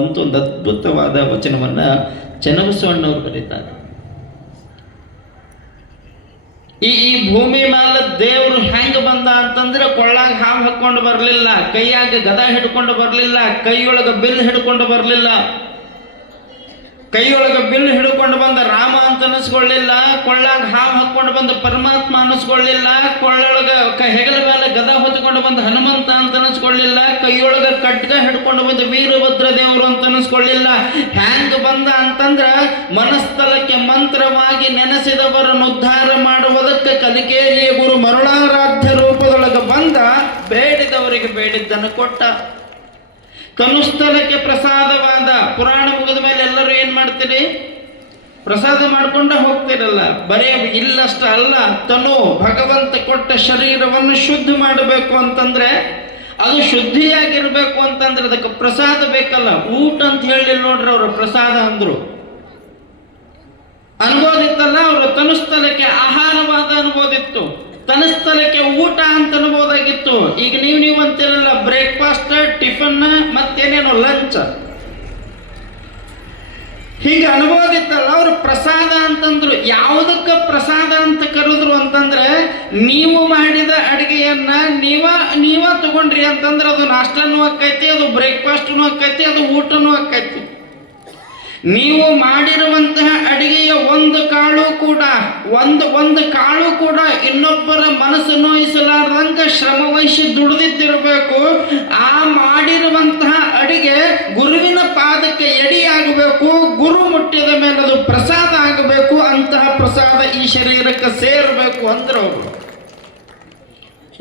ಅಂತ ಒಂದು ಅದ್ಭುತವಾದ ವಚನವನ್ನ ಚನ್ನಬಸವಣ್ಣವರು ಬರೀತಾರೆ. ಈ ಭೂಮಿ ಮೇಲೆ ದೇವರು ಹೆಂಗ ಬಂದ ಅಂತಂದ್ರೆ ಕೊಳ್ಳಾಗ ಹಾವು ಹಾಕೊಂಡು ಬರಲಿಲ್ಲ, ಕೈಯಾಗ ಗದ ಹಿಡ್ಕೊಂಡು ಬರಲಿಲ್ಲ, ಕೈಯೊಳಗ ಬಿಲ್ ಹಿಡ್ಕೊಂಡು ಬರಲಿಲ್ಲ. ಕೈಯೊಳಗ ಬಿಲ್ ಹಿಡ್ಕೊಂಡು ಬಂದ ರಾಮ ಅಂತ ಅನಿಸ್ಕೊಳ್ಳಿಲ್ಲ, ಕೊಳ್ಳಾಗ ಹಾವು ಹಾಕೊಂಡು ಬಂದ ಪರಮಾತ್ಮ ಅನಿಸ್ಕೊಳ್ಳಿಲ್ಲ, ಕೊಳ್ಳೊಳಗ ಹೆಗಲ ಮೇಲೆ ಗದ ಹೊತ್ಕೊಂಡು ಬಂದ ಹನುಮಂತ ಅಂತ ಅನಿಸ್ಕೊಳ್ಳಿಲ್ಲ, ಕೈಯೊಳಗ ಖಡ್ಗ ಹಿಡ್ಕೊಂಡು ಬಂದ ವೀರಭದ್ರ ದೇವರು ಅಂತ ಅನಿಸ್ಕೊಳ್ಳಿಲ್ಲ. ಹ್ಯಾಂಗ ಬಂದ ಅಂತಂದ್ರ ಮನಸ್ಥಲಕ್ಕೆ ಮಂತ್ರವಾಗಿ ನೆನೆಸಿದವರನ್ನು ಉದ್ಧಾರ ಮಾಡುವುದಕ್ಕೆ ಕಲಿಕೇರಿಯ ಗುರು ಮರುಳಾರಾಧ್ಯ ರೂಪದೊಳಗೆ ಬಂದ, ಬೇಡಿದವರಿಗೆ ಬೇಡಿದ್ದನ್ನು ಕೊಟ್ಟ. ತನುಸ್ಥಲಕ್ಕೆ ಪ್ರಸಾದವಾದ. ಪುರಾಣ ಮುಗಿದ ಮೇಲೆ ಎಲ್ಲರೂ ಏನ್ ಮಾಡ್ತೀರಿ? ಪ್ರಸಾದ ಮಾಡ್ಕೊಂಡ ಹೋಗ್ತಿರಲ್ಲ. ಬರೇ ಇಲ್ಲಷ್ಟ ಅಲ್ಲ, ತನು ಭಗವಂತ ಕೊಟ್ಟ ಶರೀರವನ್ನು ಶುದ್ಧ ಮಾಡಬೇಕು ಅಂತಂದ್ರೆ, ಅದು ಶುದ್ಧಿಯಾಗಿರ್ಬೇಕು ಅಂತಂದ್ರೆ ಅದಕ್ಕೆ ಪ್ರಸಾದ ಬೇಕಲ್ಲ. ಊಟ ಅಂತ ಹೇಳಿಲ್ಲ ನೋಡ್ರಿ, ಅವರು ಪ್ರಸಾದ ಅಂದ್ರು. ಅನ್ಬೋದಿತ್ತಲ್ಲ, ಅವರು ತನುಸ್ಥಲಕ್ಕೆ ಆಹಾರವಾದ ಅನ್ಬೋದಿತ್ತು, ತನಸ್ಥಲಕ್ಕೆ ಊಟ ಅಂತ ಅನ್ಬೋದಾಗಿತ್ತು. ಈಗ ನೀವು ಅಂತಿರಲ್ಲ, ಬ್ರೇಕ್ಫಾಸ್ಟ್, ಟಿಫನ್, ಮತ್ತೇನೇನೋ ಲಂಚ್, ಹೀಗೆ ಅನ್ಬೋದಿತ್ತಲ್ಲ. ಅವರು ಪ್ರಸಾದ ಅಂತಂದ್ರು. ಯಾವುದಕ್ಕೆ ಪ್ರಸಾದ ಅಂತ ಕರೆದ್ರು ಅಂತಂದ್ರೆ, ನೀವು ಮಾಡಿದ ಅಡಿಗೆಯನ್ನ ನೀವ ತಗೊಂಡ್ರಿ ಅಂತಂದ್ರೆ ಅದು ನಾಷ್ಟನೂ ಆಕೈತಿ, ಅದು ಬ್ರೇಕ್ಫಾಸ್ಟ್ನೂ ಆಕೈತಿ, ಅದು ಊಟನೂ ಆಕೈತಿ. ನೀವು ಮಾಡಿರುವಂತಹ ಅಡಿಗೆಯ ಒಂದು ಕಾಳು ಕೂಡ ಇನ್ನೊಬ್ಬರ ಮನಸ್ಸು ನೋಯಿಸಲಾರ್ದಂಗ ಶ್ರಮ ವಹಿಸಿ ದುಡಿದಿದ್ದಿರಬೇಕು. ಆ ಮಾಡಿರುವಂತಹ ಅಡಿಗೆ ಗುರುವಿನ ಪಾದಕ್ಕೆ ಎಡಿಯಾಗಬೇಕು, ಗುರು ಮುಟ್ಟಿದ ಮೇಲೆ ಅದು ಪ್ರಸಾದ ಆಗಬೇಕು. ಅಂತಹ ಪ್ರಸಾದ ಈ ಶರೀರಕ್ಕೆ ಸೇರಬೇಕು ಅಂದ್ರೆ ಅವರು.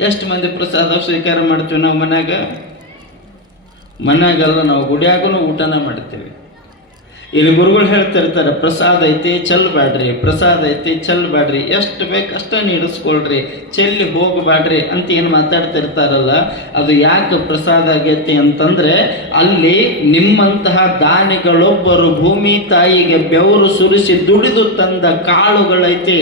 ಎಷ್ಟು ಮಂದಿ ಪ್ರಸಾದ ಸ್ವೀಕಾರ ಮಾಡ್ತೀವಿ ನಾವು ಮನ್ಯಾಗಲ್ಲ, ನಾವು ಗುಡಿಯಾಗೂ ಊಟನ ಮಾಡ್ತೀವಿ. ಇಲ್ಲಿ ಗುರುಗಳು ಹೇಳ್ತಿರ್ತಾರೆ, ಪ್ರಸಾದ ಐತಿ ಚೆಲ್ಲಬೇಡ್ರಿ, ಪ್ರಸಾದ ಐತಿ ಚೆಲ್ಲಬೇಡ್ರಿ, ಎಷ್ಟು ಬೇಕು ಅಷ್ಟ ನೀಡಿಸ್ಕೊಳ್ರಿ, ಚೆಲ್ಲಿ ಹೋಗಬೇಡ್ರಿ ಅಂತ ಏನು ಮಾತಾಡ್ತಿರ್ತಾರಲ್ಲ, ಅದು ಯಾಕೆ ಪ್ರಸಾದ ಆಗೈತಿ ಅಂತಂದ್ರೆ, ಅಲ್ಲಿ ನಿಮ್ಮಂತಹ ದಾನಿಗಳೊಬ್ಬರು ಭೂಮಿ ತಾಯಿಗೆ ಬೆವರು ಸುರಿಸಿ ದುಡಿದು ತಂದ ಕಾಳುಗಳೈತಿ.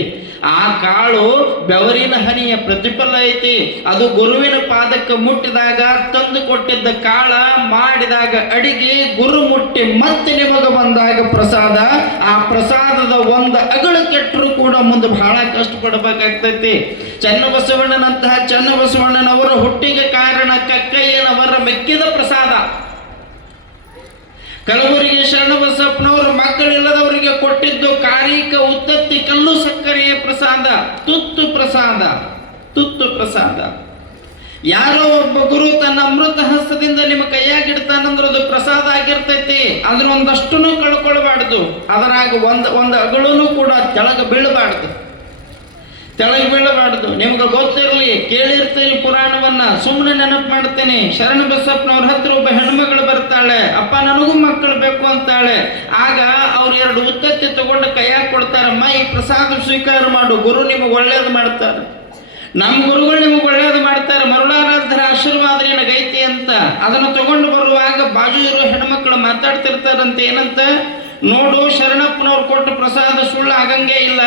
ಆ ಕಾಳು ಬೆವರಿನ ಹನಿಯ ಪ್ರತಿಫಲ ಐತಿ. ಅದು ಗುರುವಿನ ಪಾದಕ್ಕೆ ಮುಟ್ಟಿದಾಗ ತಂದು ಕೊಟ್ಟಿದ್ದ ಕಾಳ ಮಾಡಿದಾಗ ಅಡಿಗೆ ಗುರು ಮುಟ್ಟಿ ಮತ್ತೆ ನಿಮಗೆ ಬಂದಾಗ ಪ್ರಸಾದ. ಆ ಪ್ರಸಾದದ ಒಂದು ಅಗಳು ಕೆಟ್ಟರು ಕೂಡ ಮುಂದೆ ಬಹಳ ಕಷ್ಟಪಡಬೇಕಾಗ್ತೈತಿ. ಚನ್ನಬಸವಣ್ಣನಂತಹ ಚನ್ನಬಸವಣ್ಣನವರ ಹುಟ್ಟಿಗೆ ಕಾರಣ ಕಕ್ಕಯ್ಯನವರ ಮೆಕ್ಕಿದ ಪ್ರಸಾದ. ಕಲಬುರಗಿ ಶರಣಬಸಪ್ಪನವರು ಮಕ್ಕಳಿಲ್ಲದವರಿಗೆ ಕೊಟ್ಟಿದ್ದು ಕಾರಿಕ ಉತ್ತತ್ತಿ ಕಲ್ಲು ಸಕ್ಕರೆಯ ಪ್ರಸಾದ, ತುತ್ತು ಪ್ರಸಾದ. ಯಾರೋ ಒಬ್ಬ ಗುರು ತನ್ನ ಅಮೃತ ಹಸ್ತದಿಂದ ನಿಮ್ಮ ಕೈಯಾಗಿಡ್ತಾನಂದ್ರೆ ಅದು ಪ್ರಸಾದ ಆಗಿರ್ತೈತಿ. ಅದ್ರ ಒಂದಷ್ಟೂ ಕಳ್ಕೊಳ್ಬಾರ್ದು. ಅದರಾಗ ಒಂದು ಅಗಳೂ ಕೂಡ ತೆಳಗೆ ಬೀಳಬಾರ್ದು. ನಿಮ್ಗೆ ಗೊತ್ತಿರಲಿ, ಕೇಳಿರ್ತೀನಿ ಪುರಾಣವನ್ನ, ಸುಮ್ಮನೆ ನೆನಪು ಮಾಡ್ತೀನಿ. ಶರಣ ಬಸಪ್ಪನವ್ರ ಹತ್ರ ಒಬ್ಬ ಹೆಣ್ಮಗಳು ಬರ್ತಾಳೆ, ಅಪ್ಪ ನನಗೂ ಮಕ್ಕಳು ಬೇಕು ಅಂತಾಳೆ. ಆಗ ಅವ್ರು 2 ಉತ್ತತ್ತಿ ತಗೊಂಡು ಕೈಯಾಗ ಕೊಡ್ತಾರಮ್ಮ, ಈ ಪ್ರಸಾದ ಸ್ವೀಕಾರ ಮಾಡು, ಗುರು ನಿಮಗೆ ಒಳ್ಳೇದು ಮಾಡ್ತಾರೆ. ನಮ್ಮ ಗುರುಗಳು ನಿಮಗೆ ಒಳ್ಳೇದು ಮಾಡ್ತಾರೆ, ಮರುಳಾರಾಧ್ಯರ ಆಶೀರ್ವಾದ ನಿನಗೈತಿ ಅಂತ. ಅದನ್ನು ತಗೊಂಡು ಬರುವಾಗ ಬಾಜು ಇರೋ ಹೆಣ್ಮಕ್ಳು ಮಾತಾಡ್ತಿರ್ತಾರಂತೆ, ಏನಂತ, ನೋಡು ಶರಣಪ್ಪನವ್ರು ಕೊಟ್ಟ ಪ್ರಸಾದ ಸುಳ್ಳು ಆಗಂಗೇ ಇಲ್ಲ,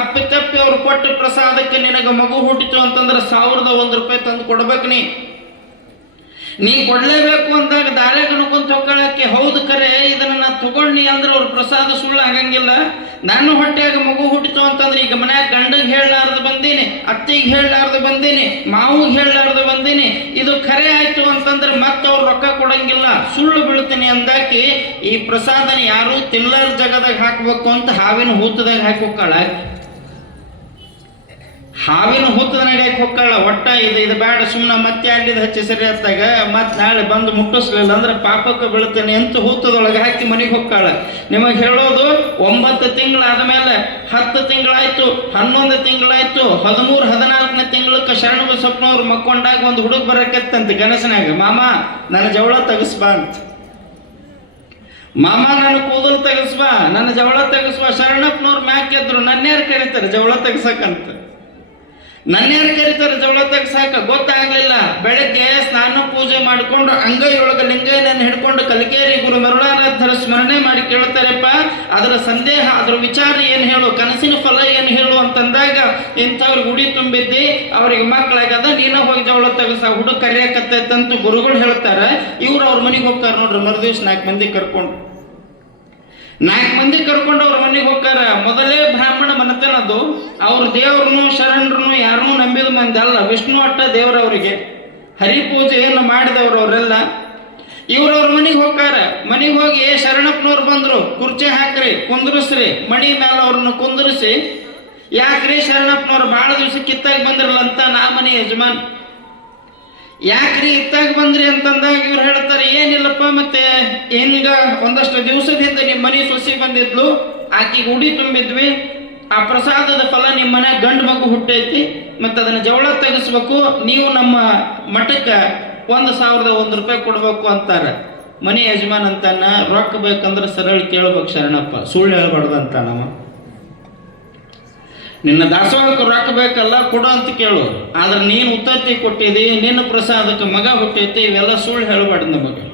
ಅಪ್ಪಿತಪ್ಪಿ ಅವ್ರು ಕೊಟ್ಟ ಪ್ರಸಾದಕ್ಕೆ ನಿನಗೆ ಮಗು ಹುಟ್ಟಿತು ಅಂತಂದ್ರೆ 1001 ರೂಪಾಯಿ ತಂದು ಕೊಡ್ಬೇಕು. ನೀ ಕೊಡ್ಲೇಬೇಕು ಅಂದಾಗ ದಾರ್ಯಾಗ ನುಗ್ಕೊಂತ ಹೋಗ್ಕೊಳ್ಳಕ್ಕೆ, ಹೌದು ಕರೆ ಇದನ್ನ ನಾ ತಗೊಂಡಿ ಅಂದ್ರೆ ಅವ್ರ ಪ್ರಸಾದ ಸುಳ್ಳು ಆಗಂಗಿಲ್ಲ. ನಾನು ಹೊಟ್ಟೆಯಾಗ ಮಗು ಹುಟ್ಟಿತು ಅಂತಂದ್ರೆ ಈಗ ಮನ್ಯಾಗ ಗಂಡಗೆ ಹೇಳಲಾರ್ದು ಬಂದೀನಿ, ಅತ್ತಿಗೆ ಹೇಳಲಾರ್ದು ಬಂದೀನಿ, ಮಾವಿಗೆ ಹೇಳಲಾರ್ದು ಬಂದೀನಿ, ಇದು ಖರೆ ಆಯ್ತು ಅಂತಂದ್ರೆ ಮತ್ತೆ ಅವ್ರು ರೊಕ್ಕ ಕೊಡಂಗಿಲ್ಲ, ಸುಳ್ಳು ಬೀಳ್ತೀನಿ ಅಂದಾಕಿ ಈ ಪ್ರಸಾದನ ಯಾರು ತಿನ್ನಲಾರ ಜಗದಾಗ ಹಾಕ್ಬೇಕು ಅಂತ ಹಾವಿನ ಹೂತದಾಗ ಹಾಕಿ ಹೋಗ್ಕಾಳ. ಹಾವಿನ ಹುತ್ತದನಾಗ ಹೊಕ್ಕಾಳ. ಒಟ್ಟ ಇದು ಬೇಡ, ಸುಮ್ಮನೆ ಮತ್ತೆ ಅಲ್ಲಿದ ಹಚ್ಚಿ ಸರಿ ಹತ್ತಾಗ ಮತ್ತೆ ನಾಳೆ ಬಂದು ಮುಟ್ಟಿಸ್ಲಿಲ್ಲ ಅಂದ್ರೆ ಪಾಪಕ್ಕೆ ಬೀಳ್ತೇನೆ ಅಂತ ಹುತ್ತದೊಳಗೆ ಹಾಕಿ ಮನೆಗೆ ಹೊಕ್ಕಾಳ. ನಿಮಗೆ ಹೇಳೋದು 9 ತಿಂಗಳಾದ ಮೇಲೆ 10 ತಿಂಗಳಾಯ್ತು, 11 ತಿಂಗಳಾಯ್ತು, 13, 14ನೇ ತಿಂಗಳಕ್ಕೆ ಶರಣ ಬಸಪ್ಪನವ್ರು ಮಕ್ಕೊಂಡಾಗ ಒಂದು ಹುಡುಗ ಬರಕತ್ತಂತೆ ಗಣಸನಾಗ, ಮಾಮ ನನ್ನ ಜವಳ ತೆಗಿಸ್ಬಾ ಅಂತ. ಮಾಮ ನನ್ನ ಕೂದಲು ತೆಗಿಸ್ಬಾ, ನನ್ನ ಜವಳ ತೆಗಿಸ್ಬಾ. ಶರಣಪ್ಪನವ್ರು ಮ್ಯಾಕೆದ್ರು, ನನ್ನೇರು ಕರೀತಾರೆ ಜವಳ ತೆಗಿಸಕ್ಕಂತ. ನನ್ನೇರು ಕರೀತಾರೆ ಜವಳ ತೆಗ್ಸಾಕ ಗೊತ್ತಾಗ್ಲಿಲ್ಲ. ಬೆಳಗ್ಗೆ ಸ್ನಾನ ಪೂಜೆ ಮಾಡಿಕೊಂಡು ಅಂಗೈಯೊಳಗೆ ಲಿಂಗೈನನ್ನು ಹಿಡ್ಕೊಂಡು ಕಲಿಕೇರಿ ಗುರು ಮರುಳಾರಾಧ್ಯ ಶ್ರೀನಿವಾಸನಾಥರ ಸ್ಮರಣೆ ಮಾಡಿ ಕೇಳ್ತಾರಪ್ಪ, ಅದರ ಸಂದೇಹ, ಅದರ ವಿಚಾರ ಏನು ಹೇಳು, ಕನಸಿನ ಫಲ ಏನು ಹೇಳು ಅಂತಂದಾಗ ಇಂಥವ್ರಿಗೆ ಉಡಿ ತುಂಬಿದ್ದಿ, ಅವ್ರಿಗೆ ಮಕ್ಕಳಾಗದ, ನೀನ ಹೋಗಿ ಜವಳ ತೆಗಸ, ಹುಡುಗ ಕರಿಯಾಕತ್ತಂತ ಗುರುಗಳು ಹೇಳ್ತಾರ. ಇವ್ರು ಅವ್ರ ಮನೆಗೆ ಹೋಗ್ತಾರ ನೋಡ್ರಿ. ಮರುದಿವ್ಸ 4 ಮಂದಿ ಕರ್ಕೊಂಡು ಅವ್ರ ಮನೆಗೆ ಹೋಗ್ತಾರ. ಮೊದಲೇ ಬ್ರಾಹ್ಮಣ ಮನತನದು. ಅವ್ರ ದೇವ್ರನ್ನು ಶರಣರನ್ನು ಯಾರನ್ನೂ ನಂಬಿದ ಮಂದಿ ಅಲ್ಲ, ವಿಷ್ಣು ಅಟ್ಟ ದೇವ್ರ ಅವರಿಗೆ. ಹರಿಪೂಜೆಯನ್ನು ಮಾಡಿದವ್ರು ಅವರೆಲ್ಲ. ಇವ್ರವ್ರ ಮನೆಗೆ ಹೋಗ್ತಾರ. ಮನೆಗೆ ಹೋಗಿ ಶರಣಪ್ಪನವ್ರು ಬಂದ್ರು, ಕುರ್ಚಿ ಹಾಕ್ರಿ, ಕುಂದ್ರಸ್ರಿ, ಮಣಿ ಮೇಲೆ ಅವ್ರನ್ನ ಕುಂದ್ರಿಸಿ, ಯಾಕ್ರಿ ಶರಣಪ್ಪನವ್ರು ಭಾಳ ದಿವ್ಸ ಕಿತ್ತಾಗಿ ಬಂದಿರಲ್ಲ ಅಂತ ನಾ ಮನೆ ಯಜಮಾನ್, ಯಾಕ್ರಿ ಇತ್ತಾಗ ಬಂದ್ರಿ ಅಂತಂದಾಗ ಇವ್ರು ಹೇಳ್ತಾರೆ, ಏನಿಲ್ಲಪ್ಪ, ಮತ್ತೆ ಹಿಂಗ ಒಂದಷ್ಟು ದಿವಸದಿಂದ ನಿಮ್ಮ ಮನೆ ಸೊಸಿ ಬಂದಿದ್ಲು, ಆಕಿಗೆ ಉಡಿ ತುಂಬಿದ್ವಿ, ಆ ಪ್ರಸಾದದ ಫಲ ನಿಮ್ಮ ಮನೆ ಗಂಡು ಮಗು ಹುಟ್ಟೈತಿ, ಮತ್ತೆ ಅದನ್ನ ಜವಳ ತೆಗಿಸ್ಬೇಕು, ನೀವು ನಮ್ಮ ಮಠಕ್ಕೆ 1,001 ರೂಪಾಯಿ ಕೊಡ್ಬೇಕು ಅಂತಾರೆ. ಮನೆ ಯಜಮಾನ್ ಅಂತಾನ, ರೊಕ್ಕ ಬೇಕಂದ್ರೆ ಸರಳ ಕೇಳ್ಬೇಕು ಶರಣಪ್ಪ, ಸುಳ್ಳು ಹೇಳ್ಬಾರ್ದು ಅಂತ. ನಮ್ಮ ನಿನ್ನ ದಾಸೋಹಕ್ಕೆ ರೊಕ್ಕ ಬೇಕಲ್ಲ, ಕೊಡು ಅಂತ ಕೇಳು. ಆದ್ರೆ ನೀನು ಉತ್ತತ್ತಿ ಕೊಟ್ಟಿದಿ, ನಿನ್ನ ಪ್ರಸಾದಕ್ಕೆ ಮಗ ಹುಟ್ಟೈತಿ, ಇವೆಲ್ಲ ಸುಳ್ಳು ಹೇಳ್ಬಾರ್ದು ನಮಗೆ.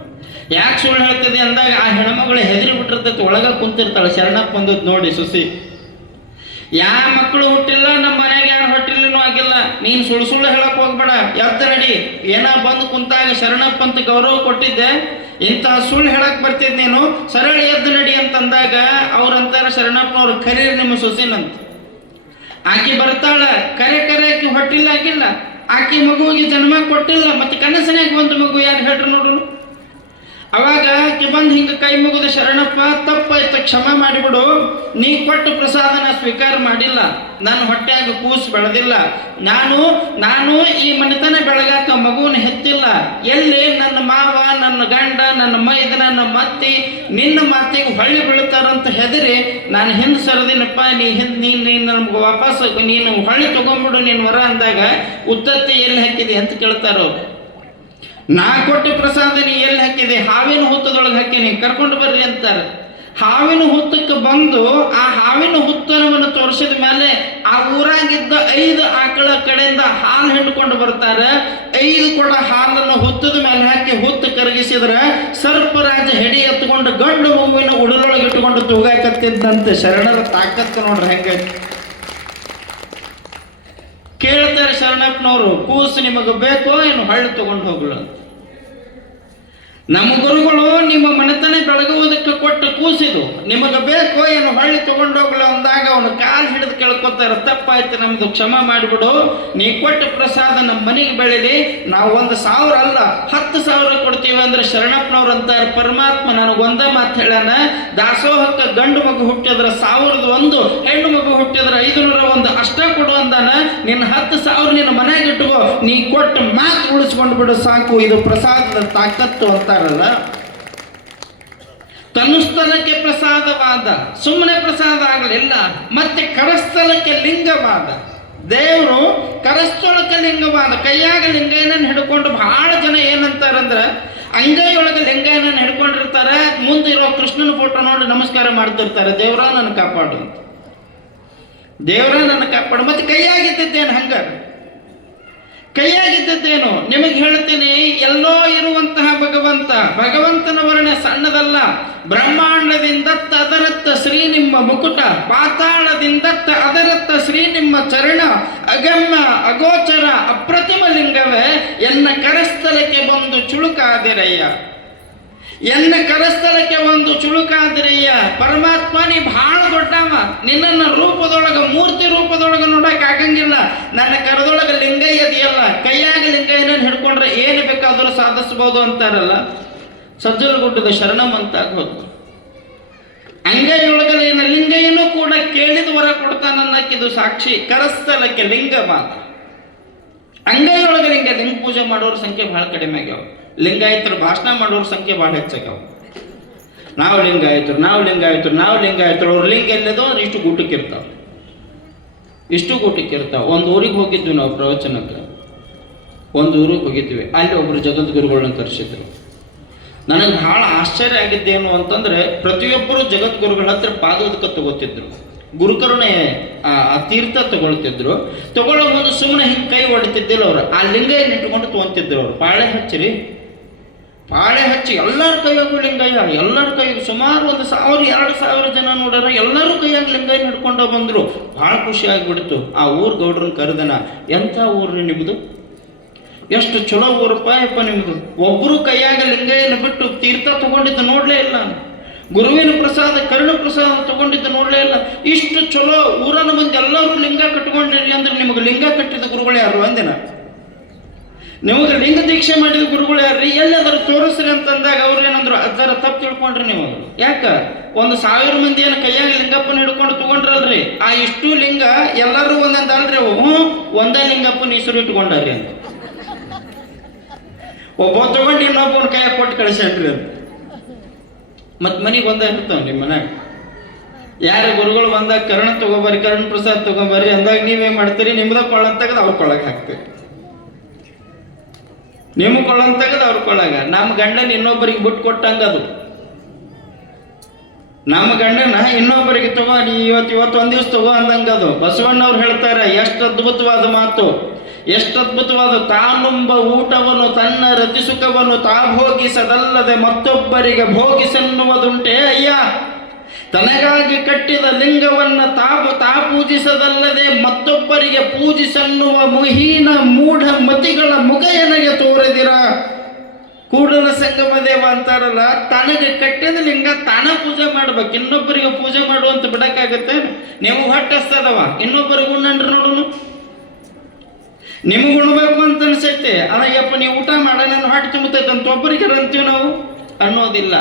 ಯಾಕೆ ಸುಳ್ಳು ಹೇಳ್ತಿದೆ ಅಂದಾಗ ಆ ಹೆಣ್ಮಗಳು ಹೆದರಿ ಬಿಟ್ಟಿರ್ತೈತಿ, ಒಳಗ ಕುಂತಿರ್ತಾಳೆ. ಶರಣಪ್ಪ ಬಂದದ್ ನೋಡಿ ಸುಸಿ, ಯಾವ ಮಕ್ಕಳು ಹುಟ್ಟಿಲ್ಲ, ನಮ್ಮ ಮನೆಯಾಗ ಯಾರು ಹೊಟ್ಟಿಲ್ಲನೂ ಆಗಿಲ್ಲ, ನೀನು ಸುಳ್ಳು ಹೇಳಕ್ ಹೋಗ್ಬೇಡ, ಎದ್ದ ನಡಿ. ಏನ ಬಂದು ಕುಂತಾಗ ಶರಣಪ್ಪ ಅಂತ ಗೌರವ ಕೊಟ್ಟಿದ್ದೆ, ಇಂತಹ ಸುಳ್ಳು ಹೇಳಕ್ ಬರ್ತಿದ್ ನೀನು, ಸರಳ ಎದ್ದು ನಡಿ ಅಂತಂದಾಗ ಅವ್ರಂತಾರ ಶರಣಪ್ಪನವ್ರು, ಕರೀರಿ ನಿಮ್ಮ ಸೊಸಿನಂತ. ಆಕೆ ಬರ್ತಾಳ, ಕರೆ ಆಕಿ ಹೊಟ್ಟಿಲ್ಲ ಆಗಿಲ್ಲ, ಆಕೆ ಮಗುವಿಗೆ ಜನ್ಮ ಕೊಟ್ಟಿಲ್ಲ, ಮತ್ತೆ ಕನಸಿನಾಗ ಒಂದು ಮಗು ಯಾರು ಹೇಳ್ರಿ ನೋಡು. ಅವಾಗ ಆಕೆ ಬಂದು ಹಿಂಗ ಕೈ ಮುಗಿದ, ಶರಣಪ್ಪ ತಪ್ಪಾಯ್ತು, ಕ್ಷಮ ಮಾಡಿಬಿಡು, ನೀ ಕೊಟ್ಟ ಪ್ರಸಾದನ ಸ್ವೀಕಾರ ಮಾಡಿಲ್ಲ, ನನ್ನ ಹೊಟ್ಟೆಯಾಗ ಕೂಸು ಬೆಳೆದಿಲ್ಲ, ನಾನು ಈ ಮನೆತನ ಬೆಳಗಾಕ ಮಗುವನ್ನ ಹೆತ್ತಿಲ್ಲ, ಎಲ್ಲಿ ನನ್ನ ಮಾವ, ನನ್ನ ಗಂಡ, ನನ್ನ ಮೈದ, ನನ್ನ ಮತ್ತಿ ನಿನ್ನ ಮಾತಿಗೆ ಹೊಳ್ಳಿ ಬೀಳ್ತಾರಂತ ಹೆದರಿ ನಾನು ಹಿಂದೆ ಸರದಿನಪ್ಪ, ನೀನು ನಮ್ಗೆ ವಾಪಸ್ ನೀನು ಹೊಳ್ಳಿ ತಗೊಂಡ್ಬಿಡು ನಿನ್ನ ವರ ಅಂದಾಗ, ಉತ್ತತ್ತಿ ಎಲ್ಲಿ ಹಾಕಿದೆ ಅಂತ ಕೇಳ್ತಾರವ್ರು. ನಾ ಕೊಟ್ಟ ಪ್ರಸಾದ ನೀ ಎಲ್ಲಿ ಹಾಕಿದೆ? ಹಾವಿನ ಹುತ್ತದೊಳಗೆ ಹಾಕಿನಿ, ಕರ್ಕೊಂಡು ಬರ್ರಿ ಅಂತಾರೆ. ಹಾವಿನ ಹುತ್ತಕ್ಕೆ ಬಂದು ಆ ಹಾವಿನ ಹುತ್ತನವನ್ನು ತೋರಿಸಿದ ಮೇಲೆ ಆ ಊರಾಗಿದ್ದ 5 ಆಕಳ ಕಡೆಯಿಂದ ಹಾಲು ಹಿಂಡ್ಕೊಂಡು ಬರ್ತಾರೆ. 5 ಕೊಡ ಹಾಲನ್ನು ಹುತ್ತದ ಮೇಲೆ ಹಾಕಿ ಹುತ್ತು ಕರಗಿಸಿದ್ರ ಸರ್ಪರಾಜ ಹೆಡಿ ಎತ್ಕೊಂಡು ಗಂಡು ಮಗುವಿನ ಉಡಲೊಳಗೆ ಇಟ್ಟುಕೊಂಡು ತೂಗಾಕತ್ತಿದ್ದಂತೆ. ಶರಣರ ತಾಕತ್ತು ನೋಡ್ರಿ ಹೆಂಗ. ಕೇಳ್ತಾರೆ ಶರಣಪ್ಪನವರು, ಕೂಸು ನಿಮಗೆ ಬೇಕೋ ಏನು ಹಳ್ಳಿ ತಗೊಂಡು ಹೋಗ್ಲು ಅಂತ. ನಮ್ಮ ಗುರುಗಳು ನಿಮ್ಮ ಮನೆತನ ಬೆಳಗುವುದಕ್ಕೆ ಕೊಟ್ಟ ಕೂಸಿದು, ನಿಮಗೆ ಬೇಕೋ ಏನು ಹಳ್ಳಿ ತಗೊಂಡೋಗ್ಲ ಅಂದಾಗ ಅವನು ಕಾಲು ಹಿಡಿದು ಕೇಳ್ಕೊತಾರೆ, ತಪ್ಪಾಯ್ತು ನಮ್ದು ಕ್ಷಮ ಮಾಡಿಬಿಡು, ನೀ ಕೊಟ್ಟ ಪ್ರಸಾದ ನಮ್ಮ ಮನೆಗೆ ಬೆಳೀಲಿ, ನಾವು 1,000 ಅಲ್ಲ 10,000 ಕೊಡ್ತೀವಿ ಅಂದ್ರೆ ಶರಣಪ್ಪನವ್ರು ಅಂತಾರೆ, ಪರಮಾತ್ಮ ನನಗೊಂದೇ ಮಾತು ಹೇಳಾನ, ದಾಸೋಹಕ್ಕೆ ಗಂಡು ಮಗು ಹುಟ್ಟಿದ್ರೆ 1,001, ಹೆಣ್ಣು ಮಗು ಹುಟ್ಟಿದ್ರೆ 501 ಅಷ್ಟ ಕೊಡು ಅಂದಾನ. ನಿನ್ನ 10,000 ನಿನ್ನ ಮನೆಗೆ ಇಟ್ಕೋ, ನೀ ಕೊಟ್ಟ ಮಾತು ಉಳಿಸ್ಕೊಂಡು ಬಿಡು ಸಾಕು, ಇದು ಪ್ರಸಾದದ ತಾಕತ್ತು ಅಂತಾರಲ್ಲ. ತನುಸ್ಥಲಕ್ಕೆ ಪ್ರಸಾದವಾದ, ಸುಮ್ಮನೆ ಪ್ರಸಾದ ಆಗಲಿಲ್ಲ, ಮತ್ತೆ ಕರಸ್ಥಲಕ್ಕೆ ಲಿಂಗವಾದ. ದೇವರು ಕರಸ್ಥಳಕ್ಕೆ ಲಿಂಗವಾದ, ಕೈಯಾಗ ಲಿಂಗೈನನ್ನು ಹಿಡ್ಕೊಂಡು ಬಹಳ ಜನ ಏನಂತಾರಂದ್ರೆ ಅಂಗೈಯೊಳಗೆ ಲಿಂಗೈನನ್ನು ಹಿಡ್ಕೊಂಡಿರ್ತಾರೆ, ಮುಂದಿರೋ ಕೃಷ್ಣನ ಫೋಟೋ ನೋಡಿ ನಮಸ್ಕಾರ ಮಾಡ್ತಿರ್ತಾರೆ, ದೇವರ ನನ್ನ ಕಾಪಾಡು ಅಂತ. ದೇವರ ನನ್ನ ಕಾಪಾಡು. ಮತ್ತೆ ಕೈಯಾಗಿದ್ದೇನು ಹಂಗ? ಕೈಯಾಗಿದ್ದೇನು? ನಿಮಗೆ ಹೇಳ್ತೀನಿ, ಎಲ್ಲೋ ಇರುವಂತಹ ಭಗವಂತನ ವರ್ಣೆ ಸಣ್ಣದಲ್ಲ. ಬ್ರಹ್ಮಾಂಡದಿಂದತ್ತ ಅದರತ್ತ ಶ್ರೀ ನಿಮ್ಮ ಮುಕುಟ, ಪಾತಾಳದಿಂದತ್ತ ಅದರತ್ತ ಶ್ರೀ ನಿಮ್ಮ ಚರಣ, ಅಗಮ್ಯ ಅಗೋಚರ ಅಪ್ರತಿಮ ಲಿಂಗವೇ ಎನ್ನ ಕರಸ್ಥಲಕ್ಕೆ ಬಂದು ಚುಳುಕಾದಿರಯ್ಯ, ಎನ್ನ ಕರಸ್ಥಲಕ್ಕೆ ಒಂದು ಚುಳುಕಾದಿರಯ್ಯ. ಪರಮಾತ್ಮ ನೀ ಬಹಳ ದೊಡ್ಡವ, ನಿನ್ನನ್ನು ರೂಪದೊಳಗೆ ಮೂರ್ತಿ ರೂಪದೊಳಗೆ ನೋಡಕ್ ಆಗಂಗಿಲ್ಲ. ನನ್ನ ಕರದೊಳಗೆ ಲಿಂಗೈ ಇದೆಯಲ್ಲ, ಕೈಯಾಗ ಲಿಂಗೈನ ಹಿಡ್ಕೊಂಡ್ರೆ ಏನು ಬೇಕಾದರೂ ಸಾಧಿಸಬಹುದು ಅಂತಾರಲ್ಲ. ಸಜ್ಜಲಗುಡ್ಡದ ಶರಣಂ ಅಂತ ಹೋದ್ರು. ಅಂಗೈಯೊಳಗೆ ಲಿಂಗೈನೂ ಕೂಡ ಕೇಳಿದ ವರ ಕೊಡ್ತಾನನ್ನಕ್ಕಿದು ಸಾಕ್ಷಿ. ಕರಸ್ಥಲಕ್ಕೆ ಲಿಂಗವಾದ, ಅಂಗೈಯೊಳಗೆ ಲಿಂಗ ಪೂಜೆ ಮಾಡೋರ ಸಂಖ್ಯೆ ಬಹಳ ಕಡಿಮೆ ಆಗ್ಯಾವ. ಲಿಂಗಾಯತರು ಭಾಷಣ ಮಾಡೋರ ಸಂಖ್ಯೆ ಭಾಳ ಹೆಚ್ಚಾಗ್ಯಾವ. ನಾವು ಲಿಂಗಾಯತರು ಅವ್ರ ಲಿಂಗ ಎಲ್ಲದೋ ಇಷ್ಟು ಗೂಟಕ್ಕೆ ಇರ್ತಾವ. ಒಂದು ಊರಿಗೆ ಹೋಗಿದ್ವಿ ನಾವು ಪ್ರವಚನಕ್ಕೆ, ಒಂದು ಊರಿಗೆ ಹೋಗಿದ್ವಿ. ಅಲ್ಲಿ ಒಬ್ರು ಜಗದ್ಗುರುಗಳನ್ನ ಕರೆಸಿದ್ರು. ನನಗೆ ಬಹಳ ಆಶ್ಚರ್ಯ ಆಗಿದ್ದೇನು ಅಂತಂದ್ರೆ, ಪ್ರತಿಯೊಬ್ಬರು ಜಗದ್ಗುರುಗಳ ಹತ್ರ ಪಾದೋದಕ ತಗೋತಿದ್ರು, ಗುರುಕರುಣೆ ಆ ತೀರ್ಥ ತಗೊಳ್ತಿದ್ರು. ತಗೊಳ್ಳೋ ಮುಂದೆ ಸುಮ್ಮನೆ ಹಿಂಗೆ ಕೈ ಹೊಡಿತಿದ್ದಿಲ್ಲ ಅವ್ರು, ಆ ಲಿಂಗ ಇಟ್ಕೊಂಡು ತೊಗೊಂತಿದ್ರು ಅವ್ರು. ಪಾಳೆ ಹಚ್ಚಿರಿ ಪಾಳೆ ಹಚ್ಚಿ ಎಲ್ಲರ ಕೈಯಾಗೂ ಲಿಂಗಯ್ಯ, ಎಲ್ಲರ ಕೈಯಾಗ ಸುಮಾರು 1,000-2,000 ಜನ ನೋಡ್ಯಾರ. ಎಲ್ಲರೂ ಕೈಯಾಗ ಲಿಂಗಯ್ಯ ಹಿಡ್ಕೊಂಡು ಬಂದರು. ಭಾಳ ಖುಷಿ ಆಗಿಬಿಡ್ತು. ಆ ಊರ್ ಗೌಡ್ರನ್ನ ಕರೆದನ, ಎಂಥ ಊರ್ರಿ ನಿಮ್ಮದು, ಎಷ್ಟು ಚಲೋ ಊರಪ್ಪ ಯಪ್ಪ ನಿಮ್ಮದು. ಒಬ್ಬರು ಕೈಯಾಗ ಲಿಂಗಯ್ಯನ ಬಿಟ್ಟು ತೀರ್ಥ ತಗೊಂಡಿದ್ದು ನೋಡಲೇ ಇಲ್ಲ, ಗುರುವಿನ ಪ್ರಸಾದ ಕರುಣ ಪ್ರಸಾದ ತಗೊಂಡಿದ್ದು ನೋಡಲೇ ಇಲ್ಲ. ಇಷ್ಟು ಚಲೋ ಊರನ್ನ ಮಂದಿ ಎಲ್ಲರೂ ಲಿಂಗ ಕಟ್ಕೊಂಡಿರಿ ಅಂದ್ರೆ ನಿಮಗೆ ಲಿಂಗ ಕಟ್ಟಿದ ಗುರುಗಳು ಯಾರು ಅಂದಿನ? ನಿಮಗೆ ಲಿಂಗ ದೀಕ್ಷೆ ಮಾಡಿದ ಗುರುಗಳು ಯಾರ್ರಿ? ಎಲ್ಲಾದ್ರೂ ತೋರಿಸ್ರಿ ಅಂತಂದಾಗ ಅವ್ರು ಏನಂದ್ರು, ಅದರ ತಪ್ಪು ತಿಳ್ಕೊಂಡ್ರಿ ನೀವು. ಯಾಕ 1,000 ಮಂದಿ ಏನು ಕೈಯಾಗ ಲಿಂಗಪ್ಪನ ಹಿಡ್ಕೊಂಡು ತಗೊಂಡ್ರಲ್ರಿ, ಆ ಇಷ್ಟು ಲಿಂಗ ಎಲ್ಲರೂ ಒಂದೊಂದು ಅಲ್ರಿ ಅವು, ಒಂದೇ ಲಿಂಗಪ್ಪನ ಹೆಸರು ಇಟ್ಕೊಂಡ್ರಿ ಅಂತ. ಒಬ್ಬ ತಗೊಂಡು ಇನ್ನೊಬ್ಬನ ಕೈಯಾಗ ಕೊಟ್ಟು ಕಳಿಸ್ಯಾನ್ರಿ ಅಂತ. ಮತ್ ಮನೆಗೆ ಒಂದೇ ಇರ್ತಾವ ನಿಮ್ಮ ಮನ್ಯಾಗ. ಯಾರ ಗುರುಗಳು ಬಂದಾಗ ಕರ್ಣ ತಗೋಬರ್ರಿ, ಕರ್ಣ ಪ್ರಸಾದ್ ತಗೋಬರ್ರಿ ಅಂದಾಗ ನೀವೇನ್ ಮಾಡ್ತೀರಿ? ನಿಮ್ದ ಕೊಳ್ಳ ತೆಗೆದು ಅವ್ರ ಕೊಳ್ಳಾಗ ಹಾಕ್ತೀರಿ, ನಿಮ್ಮ ಕೊಳ್ಳ ತೆಗೆದು ಅವ್ರ ಕೊಳ್ಳಾಗ. ನಮ್ಮ ಗಂಡನ ಇನ್ನೊಬ್ಬರಿಗೆ ಬಿಟ್ಟು ಕೊಟ್ಟಂಗ ಅದು. ನಮ್ಮ ಗಂಡನ ಇನ್ನೊಬ್ಬರಿಗೆ ತಗೋ, ನೀ ಇವತ್ತು ಒಂದ್ ದಿವ್ಸ ತಗೋ ಅಂದಂಗ ಅದು. ಬಸವಣ್ಣವ್ರು ಹೇಳ್ತಾರೆ, ಎಷ್ಟು ಅದ್ಭುತವಾದ ಮಾತು, ಎಷ್ಟು ಅದ್ಭುತವಾದ. ತಾನುಂಬ ಊಟವನ್ನು ತನ್ನ ರತಿಸುಖವನ್ನು ತಾ ಭೋಗಿಸದಲ್ಲದೆ ಮತ್ತೊಬ್ಬರಿಗೆ ಭೋಗಿಸೆನ್ನುವುದುಂಟೆ ಅಯ್ಯ. ತನಗಾಗಿ ಕಟ್ಟಿದ ಲಿಂಗವನ್ನ ತಾ ಪೂಜಿಸದಲ್ಲದೆ ಮತ್ತೊಬ್ಬರಿಗೆ ಪೂಜಿಸನ್ನುವ ಮುಹೀನ ಮೂಢ ಮತಿಗಳ ಮುಖ ನನಗೆ ತೋರಿದಿರ. ಕೂಡಲ ಸಂಗಮ ದೇವ ಅಂತಾರಲ್ಲ, ತನಗೆ ಕಟ್ಟಿದ ಲಿಂಗ ತಾನ ಪೂಜೆ ಮಾಡ್ಬೇಕು, ಇನ್ನೊಬ್ಬರಿಗೆ ಪೂಜೆ ಮಾಡುವಂತ ಬಿಡಕ್ಕಾಗತ್ತೆ? ನೀವು ಹೊಟ್ಟೆಸ್ತದವ, ಇನ್ನೊಬ್ಬರಿಗೆ ಉಣ್ಣನ್ರಿ ನೋಡುನು. ನಿಮಗೆ ಉಣ್ಬೇಕು ಅಂತ ಅನ್ಸೈತೆ, ಅಯ್ಯಪ್ಪ ನೀವು ಊಟ ಮಾಡ ನನ್ನ ಹೊಟ್ಟೆ ತುಂಬತೈತೆ ಅಂತ ಒಬ್ಬರಿಗೆ ಅಂತೀವಿ ನಾವು ಅನ್ನೋದಿಲ್ಲ.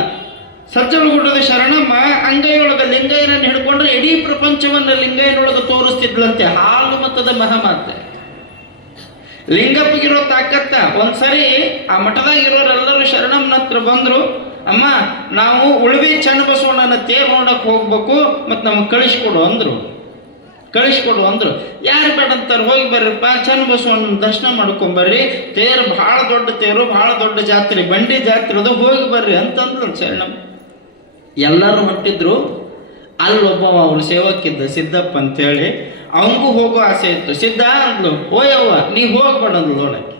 ಸಜ್ಜನಗುಡ್ಡದ ಶರಣಮ್ಮ ಅಂಗೈಯೊಳಗ ಲಿಂಗಯ್ಯನನ್ನು ಹಿಡ್ಕೊಂಡ್ರೆ ಇಡೀ ಪ್ರಪಂಚವನ್ನ ಲಿಂಗಯ್ಯನೊಳಗೆ ತೋರಿಸ್ತಿದ್ಲಂತೆ. ಹಾಲು ಮತದ ಮಹಾಮಾತೆ ಲಿಂಗಪ್ಪಗಿರೋ ತಾಕತ್ತ. ಒಂದ್ಸರಿ ಆ ಮಠದಾಗಿರೋರೆಲ್ಲರೂ ಶರಣಮ್ಮನ ಹತ್ರ ಬಂದ್ರು, ಅಮ್ಮ ನಾವು ಉಳ್ವಿ ಚನ್ನಬಸವಣ್ಣನ ತೇರು ನೋಡಕ್ ಹೋಗ್ಬೇಕು, ಮತ್ ನಮ್ಗೆ ಕಳಿಸ್ಕೊಡು ಅಂದ್ರು. ಯಾರು ಬೇಡ ಅಂತಾರೆ, ಹೋಗಿ ಬರ್ರಿಪ್ಪ ಚನ್ನಬಸವಣ್ಣನ ದರ್ಶನ ಮಾಡ್ಕೊಂಬರ್ರಿ, ತೇರು ಬಹಳ ದೊಡ್ಡ ತೇರು, ಬಹಳ ದೊಡ್ಡ ಜಾತ್ರೆ, ಬಂಡಿ ಜಾತ್ರೆ ಅದು, ಹೋಗಿ ಬರ್ರಿ ಅಂತಂದ್ರು ಶರಣಮ್ಮ. ಎಲ್ಲರೂ ಹೊಂಟಿದ್ರು. ಅಲ್ಲೊಬ್ಬವ ಅವ್ರ ಸೇವಕ್ಕಿದ್ದ ಸಿದ್ದಪ್ಪ ಅಂತೇಳಿ, ಅವನಿಗೂ ಹೋಗೋ ಆಸೆ ಇತ್ತು. ಸಿದ್ಧ ಅಂದ್ಲು, ಓಯವ್ವ ನೀ ಹೋಗ್ಬೇಡಂದ್ಲು ನೋಡಕ್ಕೆ,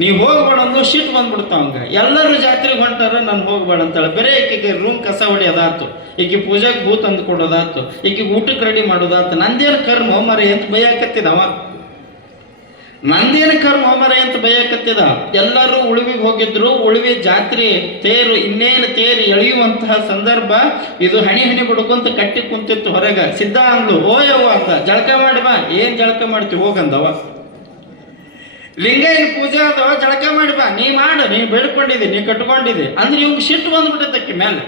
ನೀ ಹೋಗ್ಬೇಡಂದ್ಲು. ಶಿಟ್ ಬಂದ್ಬಿಡ್ತ ಅವಂಗ. ಎಲ್ಲರೂ ಜಾತ್ರೆಗೆ ಹೊಂಟಾರ, ನಾನು ಹೋಗ್ಬೇಡ ಅಂತಾಳೆ. ಬೇರೆ ಈಕೆಗೆ ರೂಮ್ ಕಸ ಹೊಡಿಯೋದಾತು, ಈಕೆ ಪೂಜೆಗೆ ಭೂ ತಂದು ಕೊಡೋದಾತು, ಈಕೆಗೆ ಊಟಕ್ಕೆ ರೆಡಿ ಮಾಡೋದಾತು. ನಂದೇನು ಕರ್ಮ ಮರ ಅಂತ ಬೈಯಾಕತ್ತಿದವ, ನಂದೇನು ಕರ್ಮ ಮರ ಅಂತ ಬೈಯಾಕತ್ತಿದ. ಎಲ್ಲರೂ ಉಳುವಿಗೆ ಹೋಗಿದ್ರು. ಉಳುವಿ ಜಾತ್ರೆ ತೇರು, ಇನ್ನೇನು ತೇರು ಎಳೆಯುವಂತಹ ಸಂದರ್ಭ ಇದು. ಹಣಿ ಬಿಡ್ಕೊಂತ ಕಟ್ಟಿ ಕುಂತಿತ್ತು ಹೊರಗ. ಸಿದ್ಧ ಅಂದ್ಲು, ಓಯವ್ವ ಅಂತ, ಜಳಕ ಮಾಡಿ ಬಾ. ಏನ್ ಜಳಕ ಮಾಡ್ತೀವಿ ಹೋಗಂದವ. ಲಿಂಗಯ್ಯನ ಪೂಜೆ ಅದವ, ಜಳಕ ಮಾಡಿ ಬಾ, ನೀ ಮಾಡು, ನೀ ಬೇಡ್ಕೊಂಡಿದ್ದಿ, ನೀ ಕಟ್ಕೊಂಡಿದ್ದಿ ಅಂದ್ರೆ ಇವ್ಗೆ ಸಿಟ್ಟು ಬಂದ್ಬಿಟ್ಟೈತಕ್ಕೆ ಮೇಲೆ.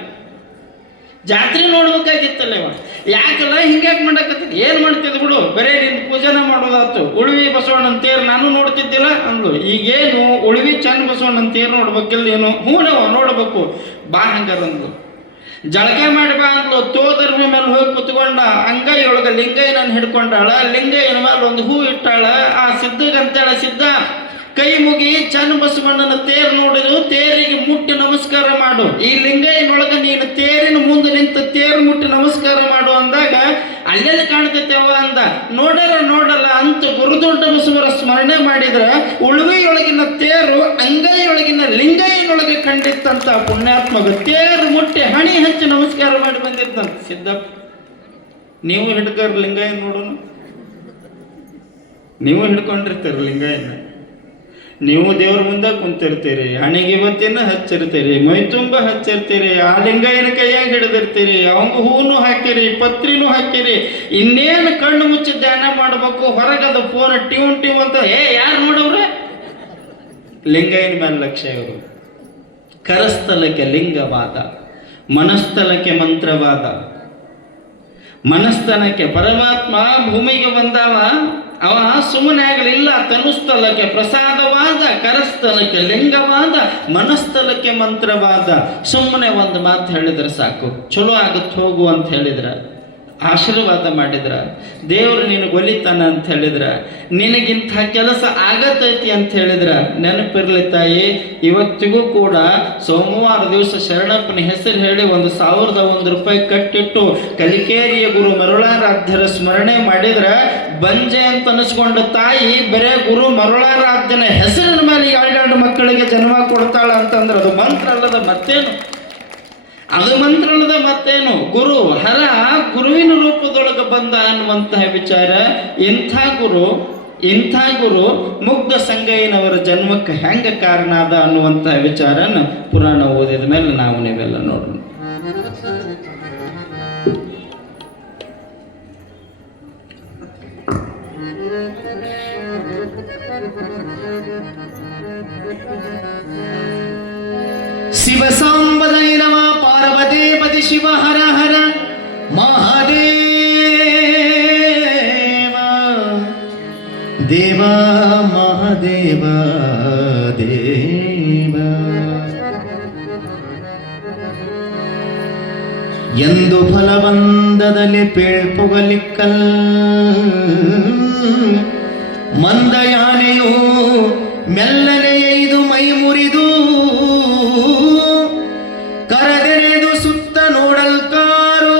ಜಾತ್ರೆ ನೋಡ್ಬೇಕಾಗಿತ್ತಲ್ಲ ಇವ, ಯಾಕಲ್ಲ ಹಿಂಗ್ಯಾಕೆ ಮಾಡಕತ್ತಿದ್, ಏನ್ ಮಾಡ್ತಿದ್ ಬಿಡು, ಬರೇ ನಿನ್ ಪೂಜೆನ ಮಾಡೋದಾತು. ಉಳುವಿ ಬಸವಣ್ಣನ ತೇರು ನಾನು ನೋಡ್ತಿದ್ದಿಲ್ಲ ಅಂದ್ಲು. ಈಗೇನು ಉಳುವಿ ಚನ್ನ ಬಸವಣ್ಣನ ತೇರು ನೋಡ್ಬೇಕಿಲ್ಲ ಏನು? ಹೂನವ ನೋಡ್ಬೇಕು ಬಾ ಹಂಗಾರ ಅಂದ್ಲು. ಜಳಕ ಮಾಡಿ ಬಾ ಅಂದ್ಲು. ತೋದರ್ಮಿ ಮೇಲೆ ಹೋಗಿ ಕುತ್ಕೊಂಡ. ಅಂಗೈಯೊಳಗ ಲಿಂಗಯ್ಯನನ್ನು ಹಿಡ್ಕೊಂಡಾಳ. ಲಿಂಗಯ್ಯನ ಮೇಲೆ ಒಂದು ಹೂ ಇಟ್ಟಾಳ. ಆ ಸಿದ್ಧಗಂತಾಳ, ಸಿದ್ಧ ಕೈ ಮುಗಿ ಚನ್ನ ಬಸವಣ್ಣನ ತೇರು ನೋಡಿದ್ರು, ತೇರಿಗೆ ಮುಟ್ಟಿ ನಮಸ್ಕಾರ ಮಾಡು. ಈ ಲಿಂಗಯ್ಯನೊಳಗ ನೀನು ತೇರಿನ ಮುಂದೆ ನಿಂತು ತೇರು ಮುಟ್ಟಿ ನಮಸ್ಕಾರ ಮಾಡು ಅಂದಾಗ ಅಲ್ಲೆಲ್ಲಿ ಕಾಣ್ತೈತೆ ಅವ ಅಂದ. ನೋಡಲ್ಲ ಅಂತ ಗುರುದೊಡ್ಡ ಬಸವರ ಸ್ಮರಣೆ ಮಾಡಿದ್ರ ಉಳುವಿಯೊಳಗಿನ ತೇರು ಅಂಗೈಯೊಳಗಿನ ಲಿಂಗಯ್ಯನೊಳಗೆ ಕಂಡಿತ್ತಂತ. ಪುಣ್ಯಾತ್ಮಗ ತೇರು ಮುಟ್ಟಿ ಹಣಿ ಹಚ್ಚಿ ನಮಸ್ಕಾರ ಮಾಡಿ ಬಂದಿತ್ತಂತ ಸಿದ್ದಪ್ಪ. ನೀವು ಹಿಡ್ಕರ್ ಲಿಂಗಯ್ಯನ ನೋಡೋಣ, ನೀವು ಹಿಡ್ಕೊಂಡಿರ್ತೀರ ಲಿಂಗಯ್ಯನ. ನೀವು ದೇವ್ರ ಮುಂದೆ ಕುಂತಿರ್ತೀರಿ, ಹಣಿಗೆ ಇವತ್ತಿನ ಹಚ್ಚಿರ್ತೀರಿ, ಮೈ ತುಂಬ ಹಚ್ಚಿರ್ತೀರಿ, ಆ ಲಿಂಗಯ್ಯನ ಕೈಯಾಗ ಹಿಡಿದಿರ್ತೀರಿ, ಅವಂಗ ಹೂನು ಹಾಕಿರಿ, ಪತ್ರಿನೂ ಹಾಕಿರಿ. ಇನ್ನೇನು ಕಣ್ಣು ಮುಚ್ಚಿ ಧ್ಯಾನ ಮಾಡ್ಬೇಕು. ಹೊರಗದ ಫೋನ್ ಟ್ಯೂನ್ ಅಂತ ಯಾರು ನೋಡವ್ರೆ? ಲಿಂಗಯ್ಯನ ಮೇಲೆ ಲಕ್ಷ್ಯ ಇವರು. ಕರಸ್ಥಲಕ್ಕೆ ಲಿಂಗವಾದ, ಮನಸ್ಥಲಕ್ಕೆ ಮಂತ್ರವಾದ. ಮನಸ್ಥಲಕ್ಕೆ ಪರಮಾತ್ಮ ಭೂಮಿಗೆ ಬಂದವ, ಅವ ಸುಮ್ಮನೆ ಆಗಲಿಲ್ಲ. ತನುಸ್ಥಲಕ್ಕೆ ಪ್ರಸಾದವಾದ, ಕರಸ್ಥಲಕ್ಕೆ ಲಿಂಗವಾದ, ಮನಸ್ಥಲಕ್ಕೆ ಮಂತ್ರವಾದ. ಸುಮ್ಮನೆ ಒಂದು ಮಾತು ಹೇಳಿದ್ರೆ ಸಾಕು, ಚಲೋ ಆಗತ್ ಹೋಗು ಅಂತ ಹೇಳಿದ್ರ, ಆಶೀರ್ವಾದ ಮಾಡಿದ್ರ, ದೇವರು ನಿನಗೆ ಒಲಿತಾನ ಅಂತ ಹೇಳಿದ್ರ, ನಿನಗಿಂತ ಕೆಲಸ ಆಗತೈತಿ ಅಂತ ಹೇಳಿದ್ರ, ನೆನಪಿರ್ಲಿ ತಾಯಿ, ಇವತ್ತಿಗೂ ಕೂಡ ಸೋಮವಾರ ದಿವಸ ಶರಣಪ್ಪನ ಹೆಸರು ಹೇಳಿ 1,001 ರೂಪಾಯಿ ಕಟ್ಟಿಟ್ಟು ಕಲಿಕೇರಿಯ ಗುರು ಮರುಳಾರಾಧ್ಯರ ಸ್ಮರಣೆ ಮಾಡಿದ್ರ ಬಂಜೆ ಅಂತ ಅನಿಸ್ಕೊಂಡ ತಾಯಿ ಬರೇ ಗುರು ಮರುಳಾರಾಧ್ಯನ ಹೆಸರಿನ ಮೇಲೆ 2 ಮಕ್ಕಳಿಗೆ ಜನ್ಮ ಕೊಡ್ತಾಳ ಅಂತಂದ್ರೆ ಅದು ಮಂತ್ರ ಅಲ್ಲದ ಮತ್ತೇನು? ಅದು ಮಂತ್ರ ಅಲ್ಲದ ಮತ್ತೇನು? ಗುರು ಹರ ಗುರುವಿನ ರೂಪದೊಳಗೆ ಬಂದ ಅನ್ನುವಂತಹ ವಿಚಾರ. ಇಂಥ ಗುರು ಮುಗ್ಧ ಸಂಗಯ್ಯನವರ ಜನ್ಮಕ್ಕೆ ಹೆಂಗ ಕಾರಣ ಅದ ಅನ್ನುವಂತಹ ವಿಚಾರನ ಪುರಾಣ ಓದಿದ ಮೇಲೆ ನಾವು ನೀವೆಲ್ಲ ನೋಡೋಣ. ಶಿವ ಸಾಂಬದೈ ನಮ ಪಾರ್ವತಿ ಪತಿ ಶಿವ ಹರ ಹರ ಮಹಾದೇವ ದೇವ ಮಹಾದೇವ ದೇವ ಎಂದು ಫಲಬಂಧದಲ್ಲಿ ಪೇಳ್ಪುಗಲಿಕ್ಕಲ್ ಮಂದಯಾನೆಯು ಮೆಲ್ಲನೆ ಎಯ್ದು ಮೈ ಮುರಿದು ಕರದೆರೆದು ಸುತ್ತ ನೋಡಲ್ಕಾರು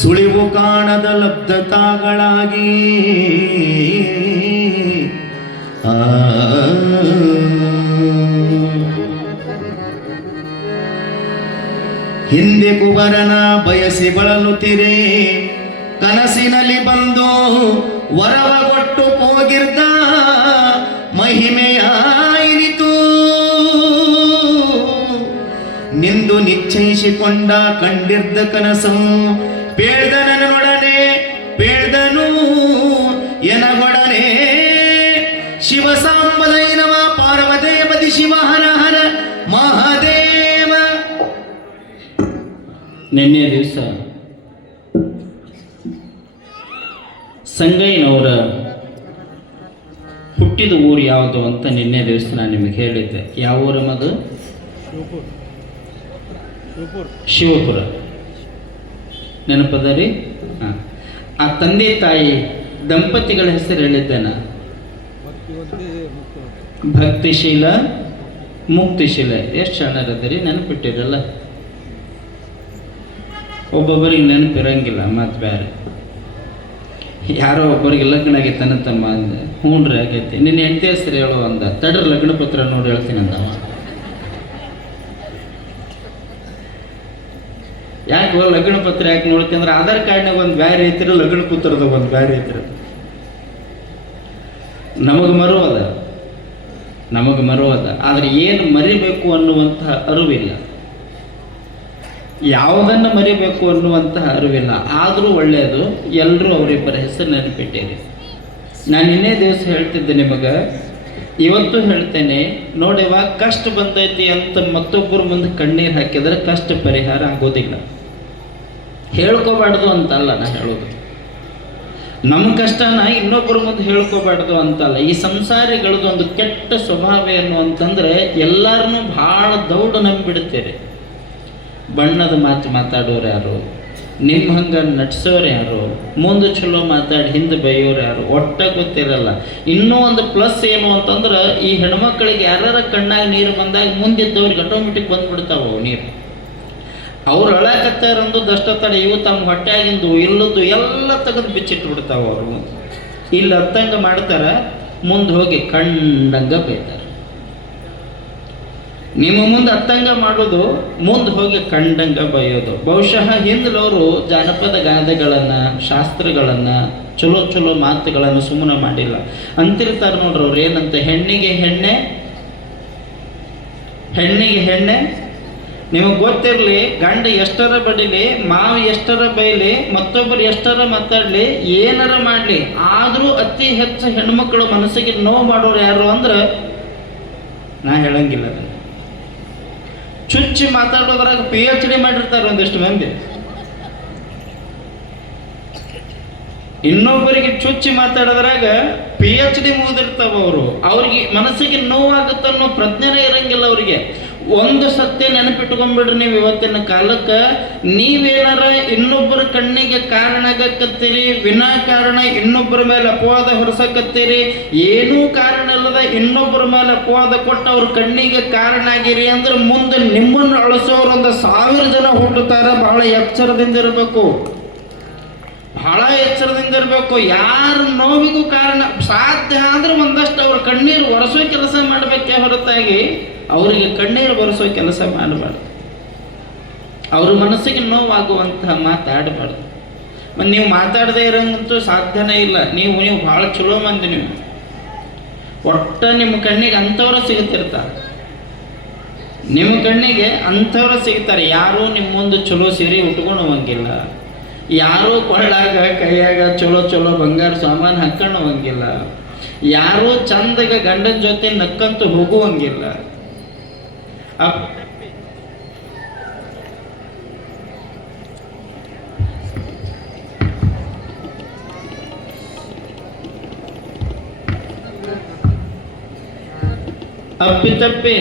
ಸುಳಿವು ಕಾಣದ ಲಬ್ಧತಾಗಳಾಗಿ ಹಿಂದೆ ಕುಬರನ ಬಯಸಿ ಬಳಲುತ್ತಿರೆ ಕನಸಿನಲ್ಲಿ ಬಂದು ವರವಗೊಟ್ಟು ಹೋಗಿರ್ದ ಮಹಿಮೆಯಾಯಿತು ನಿಂದು ನಿಶ್ಚಯಿಸಿಕೊಂಡ ಕಂಡಿರ್ದ ಕನಸು ಪೇಳ್ದನು ಎನಗೊಡನೆ ಶಿವ ಸಾಂಬದೈ ನಮ ಪಾರ್ವತೇ ಪತಿ ಶಿವ ಹರ ಹರ ಮಹಾದೇವ. ನಿನ್ನೆ ದಿವಸ ಸಂಗಯ್ಯನವರ ಹುಟ್ಟಿದ ಊರು ಯಾವುದು ಅಂತ ನಿನ್ನೆ ದಿವಸ ನಾನು ನಿಮಗೆ ಹೇಳಿದ್ದೆ. ಯಾವ ಊರ ಮದು? ಶಿವಪುರ. ನೆನಪದ ರೀ? ಆ ತಂದೆ ತಾಯಿ ದಂಪತಿಗಳ ಹೆಸರು ಹೇಳಿದ್ದೇನ? ಭಕ್ತಿಶೀಲ ಮುಕ್ತಿಶೀಲ. ಎಷ್ಟು ಚೆನ್ನಾಗಿರದ್ರಿ, ನೆನಪಿಟ್ಟಿರಲ್ಲ. ಒಬ್ಬೊಬ್ಬರಿಗೆ ನೆನಪಿರಂಗಿಲ್ಲ, ಮತ್ತು ಬೇರೆ ಯಾರೋ ಒಬ್ಬರಿಗೆ ಲಗ್ನ ಆಗೈತನಂತಮ್ಮ ಅಂದೆ. ಹ್ಞೂನ್ರಿ ಆಗೈತಿ. ನಿನ್ನ ಹೆಂಡತಿ ಹೆಸರು ಹೇಳೋ ಅಂದ. ತಡ್ರ ಲಗ್ನ ಪತ್ರ ನೋಡಿ ಹೇಳ್ತೀನಿ ಅಂದವ. ಯಾಕೆ ಲಗ್ನ ಪತ್ರ ಯಾಕೆ ನೋಡ್ತೀನಿ ಅಂದ್ರೆ ಆಧಾರ್ ಕಾರ್ಡ್ನಾಗ ಒಂದು ಬ್ಯಾರೆ ಐತಿರ, ಲಗ್ನ ಪತ್ರದ ಒಂದು ಬ್ಯಾರೆ ಐತಿರ. ನಮಗೆ ಮರುವದ ಆದ್ರೆ ಏನು ಮರಿಬೇಕು ಅನ್ನುವಂತಹ ಅರಿವಿಲ್ಲ, ಯಾವುದನ್ನು ಮರಿಬೇಕು ಅನ್ನುವಂತಹ ಅರಿವಿಲ್ಲ. ಆದರೂ ಒಳ್ಳೆಯದು, ಎಲ್ಲರೂ ಅವರಿಬ್ಬರ ಹೆಸರು ನೆನಪಿಟ್ಟಿರಿ. ನಾನು ಇನ್ನೇ ದಿವಸ ಹೇಳ್ತಿದ್ದೆ ನಿಮಗೆ, ಇವತ್ತು ಹೇಳ್ತೇನೆ ನೋಡಿವ, ಕಷ್ಟ ಬಂದೈತಿ ಅಂತ ಮತ್ತೊಬ್ಬರ ಮುಂದೆ ಕಣ್ಣೀರು ಹಾಕಿದ್ರೆ ಕಷ್ಟ ಪರಿಹಾರ ಆಗೋದಿಲ್ಲ. ಹೇಳ್ಕೋಬಾರ್ದು ಅಂತಲ್ಲ ನಾ ಹೇಳೋದು, ನಮ್ಮ ಕಷ್ಟನ ಇನ್ನೊಬ್ಬರ ಮುಂದೆ ಹೇಳ್ಕೋಬಾರ್ದು ಅಂತಲ್ಲ. ಈ ಸಂಸಾರಿಗಳದ್ದು ಒಂದು ಕೆಟ್ಟ ಸ್ವಭಾವ ಏನು ಅಂತಂದ್ರೆ ಎಲ್ಲರನ್ನೂ ಭಾಳ ದೌಡು ನಂಬಿಡ್ತೀರಿ. ಬಣ್ಣದ ಮಾತು ಮಾತಾಡೋರು ಯಾರು, ನಿಮ್ಮ ಹಂಗೆ ನಡ್ಸೋರು ಯಾರು, ಮುಂದೆ ಚಲೋ ಮಾತಾಡಿ ಹಿಂದೆ ಬೈಯೋರು ಯಾರು, ಒಟ್ಟ ಗೊತ್ತಿರಲ್ಲ. ಇನ್ನೂ ಒಂದು ಪ್ಲಸ್ ಏನು ಅಂತಂದ್ರೆ ಈ ಹೆಣ್ಮಕ್ಳಿಗೆ ಯಾರ ಕಣ್ಣಾಗ ನೀರು ಬಂದಾಗ ಮುಂದಿದ್ದವ್ರಿಗೆ ಆಟೋಮೆಟಿಕ್ ಬಂದ್ಬಿಡ್ತಾವ ನೀರು. ಅವ್ರು ಅಳಕತ್ತಾರಂದು ದಷ್ಟ ತಡೆ ಇವು ತಮ್ಮ ಹೊಟ್ಟೆಯಾಗಿಂದು ಇಲ್ಲದ್ದು ಎಲ್ಲ ತೆಗೆದು ಬಿಚ್ಚಿಟ್ಟು ಬಿಡ್ತಾವ. ಅವರು ಇಲ್ಲಿ ಅತ್ತಂಗ ಮಾಡ್ತಾರ, ಮುಂದೆ ಹೋಗಿ ಕಂಡಂಗ ಬೈತಾರೆ. ನಿಮ್ಮ ಮುಂದೆ ಅತ್ತಂಗ ಮಾಡೋದು, ಮುಂದೆ ಹೋಗಿ ಕಂಡಂಗ ಬೈಯೋದು. ಬಹುಶಃ ಹಿಂದಲವರು ಜಾನಪದ ಗಾದೆಗಳನ್ನು, ಶಾಸ್ತ್ರಗಳನ್ನು, ಚಲೋ ಚಲೋ ಮಾತುಗಳನ್ನು ಸುಮ್ಮನೆ ಮಾಡಿಲ್ಲ. ಅಂತಿರ್ತಾರೆ ನೋಡ್ರಿ ಅವ್ರು ಏನಂತ, ಹೆಣ್ಣಿಗೆ ಹೆಣ್ಣೆ. ನಿಮಗೆ ಗೊತ್ತಿರಲಿ, ಗಂಡ ಎಷ್ಟರ ಬಡಿಲಿ, ಮಾವು ಎಷ್ಟರ ಬೈಲಿ, ಮತ್ತೊಬ್ಬರು ಎಷ್ಟರ ಮಾತಾಡಲಿ, ಏನಾರ ಮಾಡಲಿ, ಆದರೂ ಅತಿ ಹೆಚ್ಚು ಹೆಣ್ಮಕ್ಳು ಮನಸ್ಸಿಗೆ ನೋವು ಮಾಡೋರು ಯಾರು ಅಂದ್ರೆ ನಾ ಹೇಳಂಗಿಲ್ಲ. ಚುಚ್ಚಿ ಮಾತಾಡೋದ್ರಾಗ PhD ಮಾಡಿರ್ತಾರೆ ಒಂದಿಷ್ಟು ಮಂದಿ. ಇನ್ನೊಬ್ಬರಿಗೆ ಚುಚ್ಚಿ ಮಾತಾಡೋದ್ರಾಗ PhD ಮುಗಿದಿರ್ತಾವ ಅವರು. ಅವ್ರಿಗೆ ಮನಸ್ಸಿಗೆ ನೋವಾಗುತ್ತನ್ನೋ ಪ್ರಜ್ಞೆನೇ ಇರಂಗಿಲ್ಲ ಅವರಿಗೆ. ಒಂದು ಸತ್ಯ ನೆನಪಿಟ್ಕೊಂಡ್ಬಿಡ್ರಿ ನೀವು, ಇವತ್ತಿನ ಕಾಲಕ್ಕೆ ನೀವೇನಾರ ಇನ್ನೊಬ್ಬರ ಕಣ್ಣಿಗೆ ಕಾರಣ ಆಗಕತ್ತೀರಿ, ವಿನಾಕಾರಣ ಇನ್ನೊಬ್ಬರ ಮೇಲೆ ಅಪವಾದ ಹೊರಸಕತ್ತೀರಿ, ಏನೂ ಕಾರಣ ಇಲ್ಲದ ಇನ್ನೊಬ್ಬರ ಮೇಲೆ ಅಪವಾದ ಕೊಟ್ಟು ಅವ್ರ ಕಣ್ಣಿಗೆ ಕಾರಣ ಆಗಿರಿ ಅಂದ್ರೆ ಮುಂದೆ ನಿಮ್ಮನ್ನು ಅಳಿಸೋರು 1000 ಜನ ಹುಟ್ಟುತ್ತಾರೆ. ಬಹಳ ಎಚ್ಚರದಿಂದ ಇರಬೇಕು. ಬಹಳ ಎಚ್ಚರದಿಂದ ಇರಬೇಕು. ಯಾರ ನೋವಿಗೂ ಕಾರಣ ಸಾಧ್ಯ ಆದ್ರೆ ಒಂದಷ್ಟು ಅವ್ರ ಕಣ್ಣೀರು ಒರೆಸೋ ಕೆಲಸ ಮಾಡಬೇಕೇ ಹೊರತಾಗಿ ಅವರಿಗೆ ಕಣ್ಣೀರು ಬರೆಸೋ ಕೆಲಸ ಮಾಡಬಾರ್ದು. ಅವ್ರ ಮನಸ್ಸಿಗೆ ನೋವಾಗುವಂತಹ ಮಾತಾಡಬಾರ್ದು. ಮತ್ತು ನೀವು ಮಾತಾಡದೇ ಇರೋಂಗಂತೂ ಸಾಧ್ಯನೇ ಇಲ್ಲ. ನೀವು ಭಾಳ ಚಲೋ ಮಂದಿ, ನೀವು ಒಟ್ಟ ನಿಮ್ಮ ಕಣ್ಣಿಗೆ ಅಂಥವ್ರ ಸಿಗುತ್ತಿರ್ತಾರೆ. ನಿಮ್ಮ ಕಣ್ಣಿಗೆ ಅಂಥವ್ರ ಸಿಗ್ತಾರೆ. ಯಾರೂ ನಿಮ್ಮ ಮುಂದೆ ಚಲೋ ಸೀರೆ ಉಟ್ಕೊಳ್ಳುವಂಗಿಲ್ಲ, ಯಾರೂ ಕೊಳ್ಳಾಗ ಕೈಯಾಗ ಚಲೋ ಚಲೋ ಬಂಗಾರ ಸಾಮಾನು ಹಾಕೊಳ್ಳುವಂಗಿಲ್ಲ, ಯಾರೂ ಚಂದಗ ಗಂಡನ ಜೊತೆ ನಕ್ಕಂತೂ ಹೋಗುವಂಗಿಲ್ಲ. ಅಪ್ಪಿತಪ್ಪಿ